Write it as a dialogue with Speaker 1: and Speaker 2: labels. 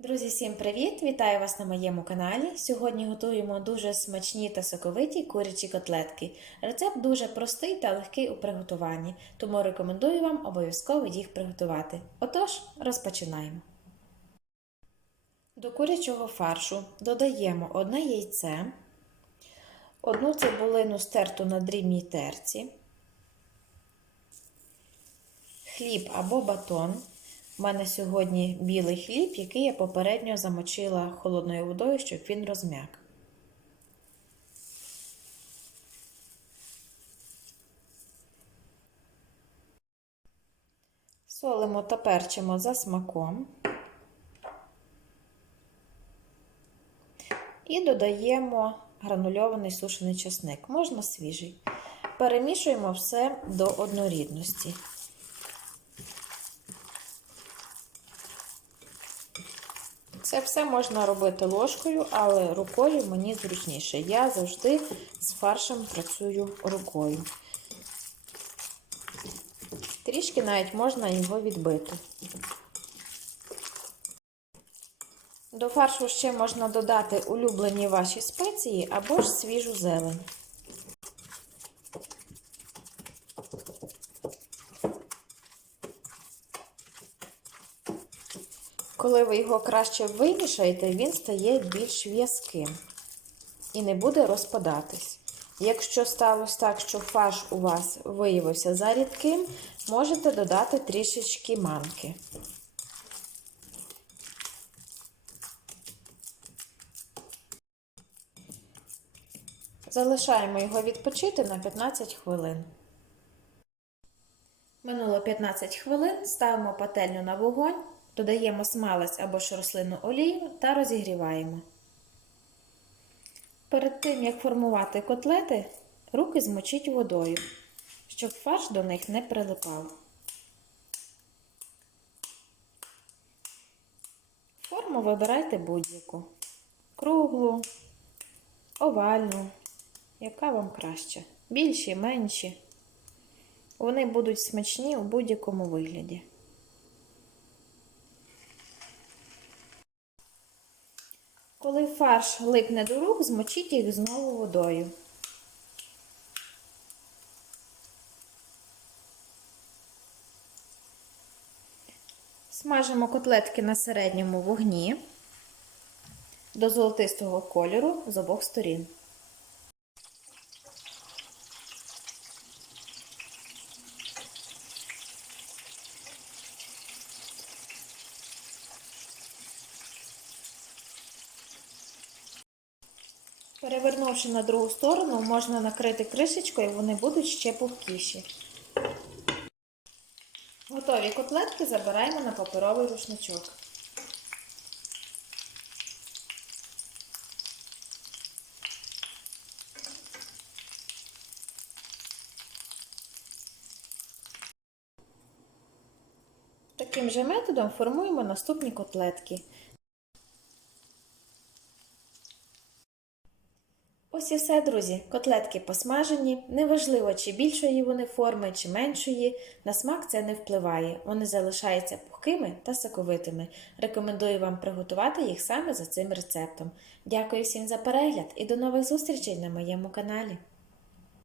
Speaker 1: Друзі, всім привіт! Вітаю вас на моєму каналі. Сьогодні готуємо дуже смачні та соковиті курячі котлетки. Рецепт дуже простий та легкий у приготуванні, тому рекомендую вам обов'язково їх приготувати. Отож, розпочинаємо. До курячого фаршу додаємо одне яйце, одну цибулину стерту на дрібній терці, хліб або батон. У мене сьогодні білий хліб, який я попередньо замочила холодною водою, щоб він розм'як. Солимо та перчимо за смаком. І додаємо гранульований сушений часник, можна свіжий. Перемішуємо все до однорідності. Це все можна робити ложкою, але рукою мені зручніше. Я завжди з фаршем працюю рукою. Трішки навіть можна його відбити. До фаршу ще можна додати улюблені ваші спеції або ж свіжу зелень. Коли ви його краще вимішаєте, він стає більш в'язким і не буде розпадатись. Якщо сталося так, що фарш у вас виявився зарідким, можете додати трішечки манки. Залишаємо його відпочити на 15 хвилин. Минуло 15 хвилин, ставимо пательню на вогонь. Додаємо смалець або ж рослинну олію та розігріваємо. Перед тим, як формувати котлети, руки змочіть водою, щоб фарш до них не прилипав. Форму вибирайте будь-яку. Круглу, овальну, яка вам краще. Більші, менші. Вони будуть смачні у будь-якому вигляді. Коли фарш липне до рук, змочіть їх знову водою. Смажимо котлетки на середньому вогні до золотистого кольору з обох сторін. Перевернувши на другу сторону, можна накрити кришечкою, вони будуть ще пухкіші. Готові котлетки забираємо на паперовий рушничок. Таким же методом формуємо наступні котлетки. Ось і все, друзі. Котлетки посмажені. Неважливо, чи більшої вони форми, чи меншої. На смак це не впливає. Вони залишаються пухкими та соковитими. Рекомендую вам приготувати їх саме за цим рецептом. Дякую всім за перегляд і до нових зустрічей на моєму каналі.